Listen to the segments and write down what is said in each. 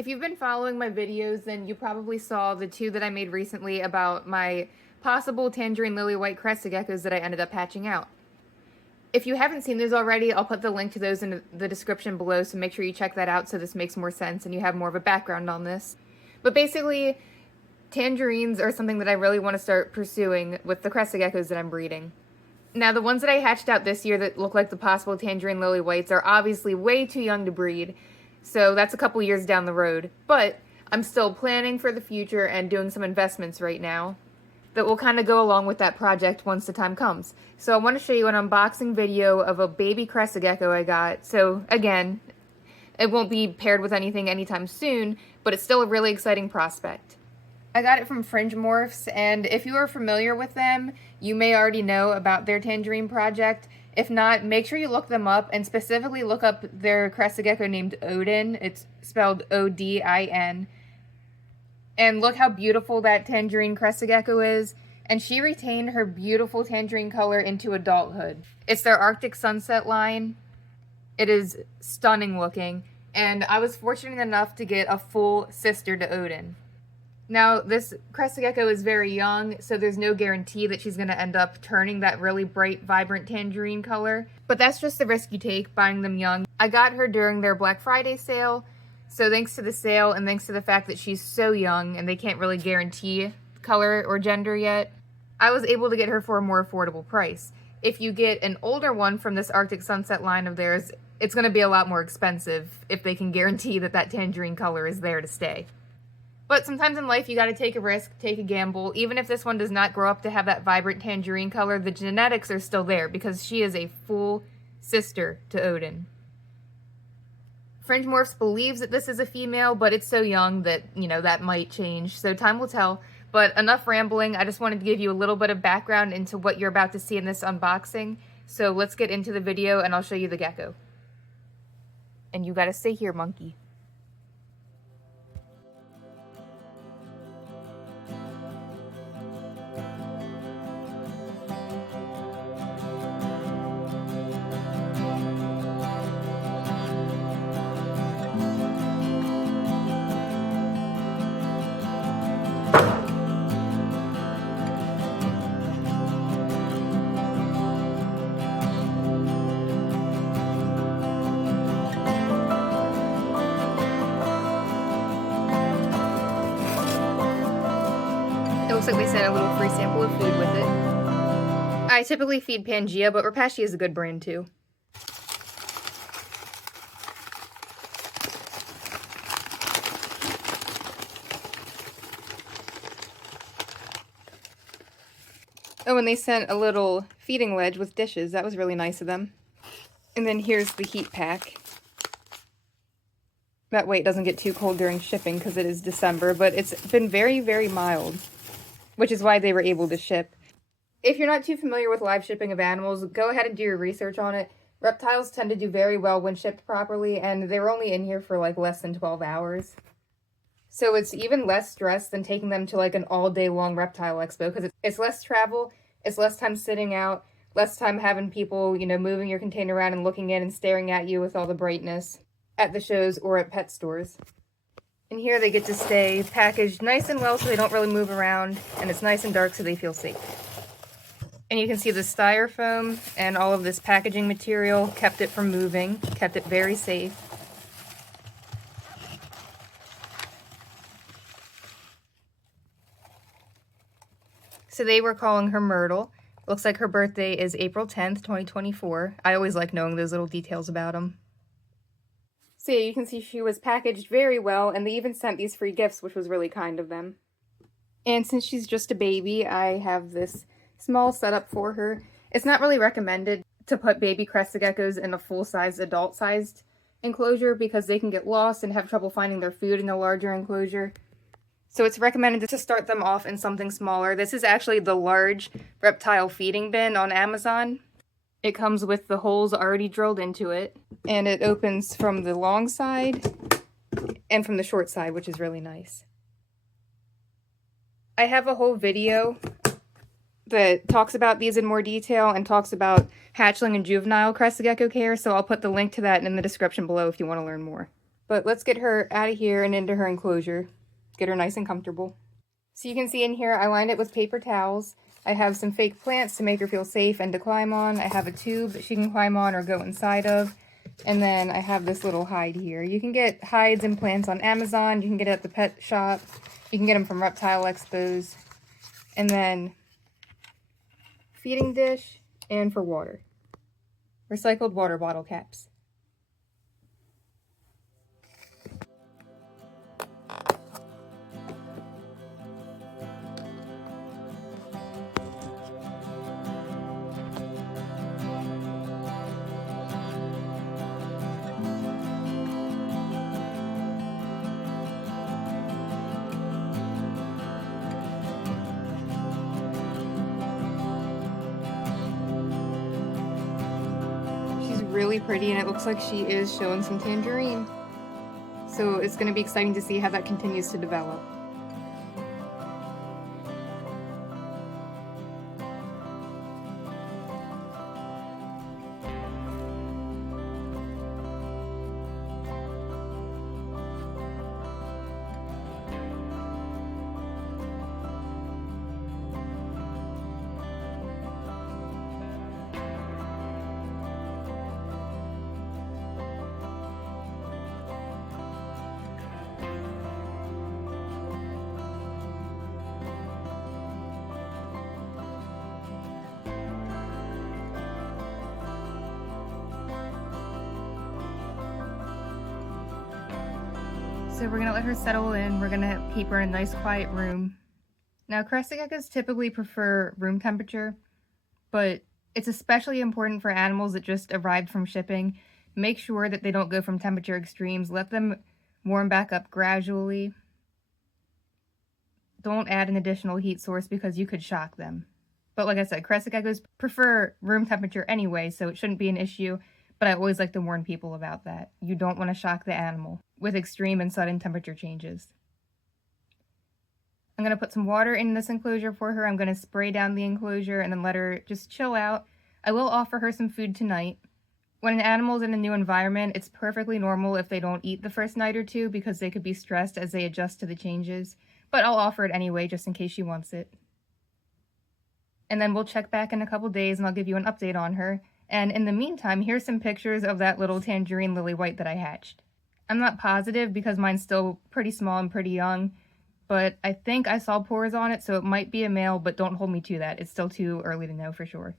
If you've been following my videos, then you probably saw the two that I made recently about my possible Tangerine Lily White Crested Geckos that I ended up hatching out. If you haven't seen those already, I'll put the link to those in the description below, so make sure you check that out so this makes more sense and you have more of a background on this. But basically, tangerines are something that I really want to start pursuing with the Crested Geckos that I'm breeding. Now, the ones that I hatched out this year that look like the possible Tangerine Lily Whites are obviously way too young to breed, so that's a couple years down the road. But I'm still planning for the future and doing some investments right now that will kind of go along with that project once the time comes. So I want to show you an unboxing video of a baby Crested Gecko I got. So again, it won't be paired with anything anytime soon, but it's still a really exciting prospect. I got it from Fringemorphs, and if you are familiar with them, you may already know about their Tangerine project. If not, make sure you look them up, and specifically look up their Crested Gecko named Odin. It's spelled O-D-I-N. And look how beautiful that Tangerine Crested Gecko is. And she retained her beautiful tangerine color into adulthood. It's their Arctic Sunset line. It is stunning looking, and I was fortunate enough to get a full sister to Odin. Now, this Crested Gecko is very young, so there's no guarantee that she's going to end up turning that really bright, vibrant tangerine color. But that's just the risk you take buying them young. I got her during their Black Friday sale, so thanks to the sale and thanks to the fact that she's so young and they can't really guarantee color or gender yet, I was able to get her for a more affordable price. If you get an older one from this Arctic Sunset line of theirs, it's going to be a lot more expensive if they can guarantee that that tangerine color is there to stay. But sometimes in life, you got to take a risk, take a gamble. Even if this one does not grow up to have that vibrant tangerine color, the genetics are still there because she is a full sister to Odin. Fringemorphs believes that this is a female, but it's so young that, that might change. So time will tell. But enough rambling. I just wanted to give you a little bit of background into what you're about to see in this unboxing. So let's get into the video and I'll show you the gecko. And you gotta stay here, monkey. It looks like they sent a little free sample of food with it. I typically feed Pangea, but Repashy is a good brand too. Oh, and they sent a little feeding ledge with dishes. That was really nice of them. And then here's the heat pack. That way it doesn't get too cold during shipping because it is December, but it's been very, very mild, which is why they were able to ship. If you're not too familiar with live shipping of animals, go ahead and do your research on it. Reptiles tend to do very well when shipped properly, and they were only in here for like less than 12 hours. So it's even less stress than taking them to like an all-day long reptile expo, because it's less travel, it's less time sitting out, less time having people, moving your container around and looking in and staring at you with all the brightness at the shows or at pet stores. And here they get to stay packaged nice and well so they don't really move around, and it's nice and dark so they feel safe. And you can see the styrofoam and all of this packaging material kept it from moving, kept it very safe. So they were calling her Myrtle. Looks like her birthday is April 10th, 2024. I always like knowing those little details about them. So yeah, you can see she was packaged very well, and they even sent these free gifts, which was really kind of them. And since she's just a baby, I have this small setup for her. It's not really recommended to put baby Crested Geckos in a full-size, adult-sized enclosure because they can get lost and have trouble finding their food in a larger enclosure. So it's recommended to start them off in something smaller. This is actually the large reptile feeding bin on Amazon. It comes with the holes already drilled into it, and it opens from the long side and from the short side, which is really nice. I have a whole video that talks about these in more detail and talks about hatchling and juvenile Crested Gecko care, so I'll put the link to that in the description below if you want to learn more. But let's get her out of here and into her enclosure. Get her nice and comfortable. So you can see in here, I lined it with paper towels. I have some fake plants to make her feel safe and to climb on. I have a tube that she can climb on or go inside of. And then I have this little hide here. You can get hides and plants on Amazon. You can get it at the pet shop. You can get them from Reptile Expos. And then feeding dish and for water. Recycled water bottle caps. Really pretty, and it looks like she is showing some Tangerine. So it's going to be exciting to see how that continues to develop. So we're gonna let her settle in. We're gonna keep her in a nice quiet room. Now, Crested Geckos typically prefer room temperature, but it's especially important for animals that just arrived from shipping. Make sure that they don't go from temperature extremes. Let them warm back up gradually. Don't add an additional heat source because you could shock them. But like I said, Crested Geckos prefer room temperature anyway, so it shouldn't be an issue. But I always like to warn people about that. You don't want to shock the animal with extreme and sudden temperature changes. I'm going to put some water in this enclosure for her. I'm going to spray down the enclosure and then let her just chill out. I will offer her some food tonight. When an animal's in a new environment, it's perfectly normal if they don't eat the first night or two because they could be stressed as they adjust to the changes. But I'll offer it anyway just in case she wants it. And then we'll check back in a couple days and I'll give you an update on her. And in the meantime, here's some pictures of that little Tangerine lily white that I hatched. I'm not positive because mine's still pretty small and pretty young, but I think I saw pores on it, so it might be a male, but don't hold me to that. It's still too early to know for sure.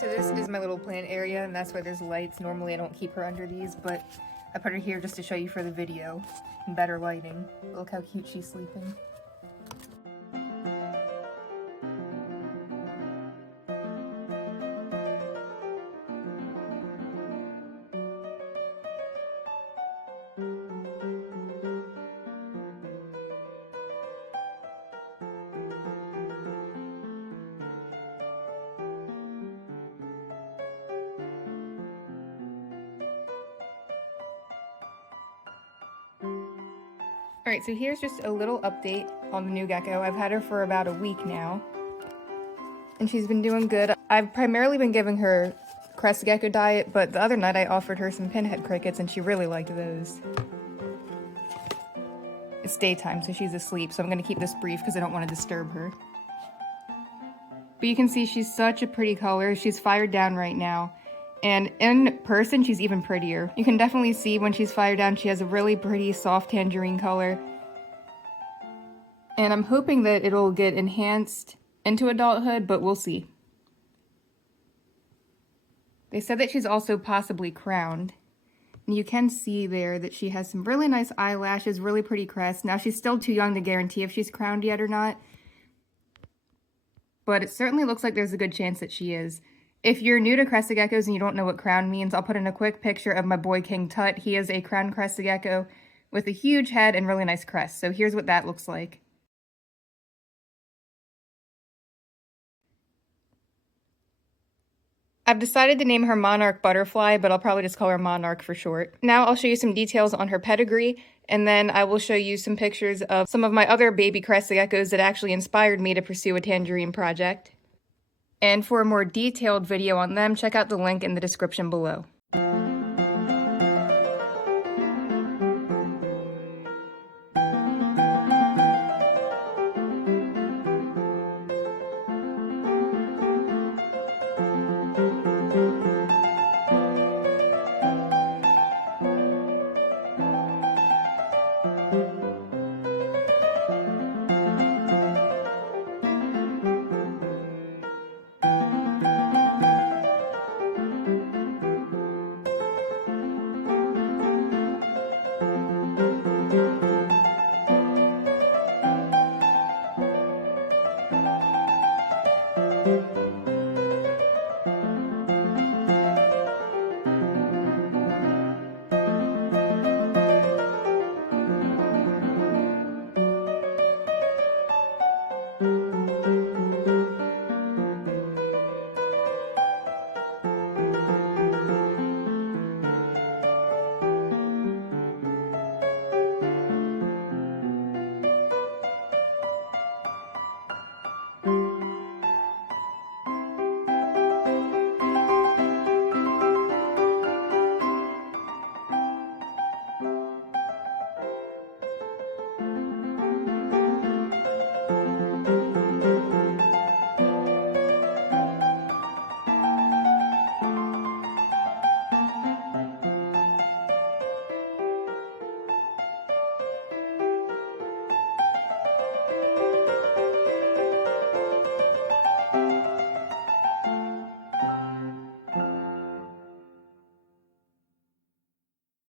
So this is my little plant area, and that's why there's lights. Normally I don't keep her under these, but I put her here just to show you for the video. Better lighting. Look how cute she's sleeping. Alright, so here's just a little update on the new gecko. I've had her for about a week now, and she's been doing good. I've primarily been giving her Crested Gecko diet, but the other night I offered her some pinhead crickets, and she really liked those. It's daytime, so she's asleep, so I'm going to keep this brief because I don't want to disturb her. But you can see she's such a pretty color. She's fired down right now. And in person, she's even prettier. You can definitely see when she's fired down, she has a really pretty soft tangerine color. And I'm hoping that it'll get enhanced into adulthood, but we'll see. They said that she's also possibly crowned. And you can see there that she has some really nice eyelashes, really pretty crest. Now, she's still too young to guarantee if she's crowned yet or not. But it certainly looks like there's a good chance that she is. If you're new to Crested Geckos and you don't know what crown means, I'll put in a quick picture of my boy King Tut. He is a crown Crested Gecko with a huge head and really nice crest. So here's what that looks like. I've decided to name her Monarch Butterfly, but I'll probably just call her Monarch for short. Now I'll show you some details on her pedigree, and then I will show you some pictures of some of my other baby Crested Geckos that actually inspired me to pursue a Tangerine project. And for a more detailed video on them, check out the link in the description below.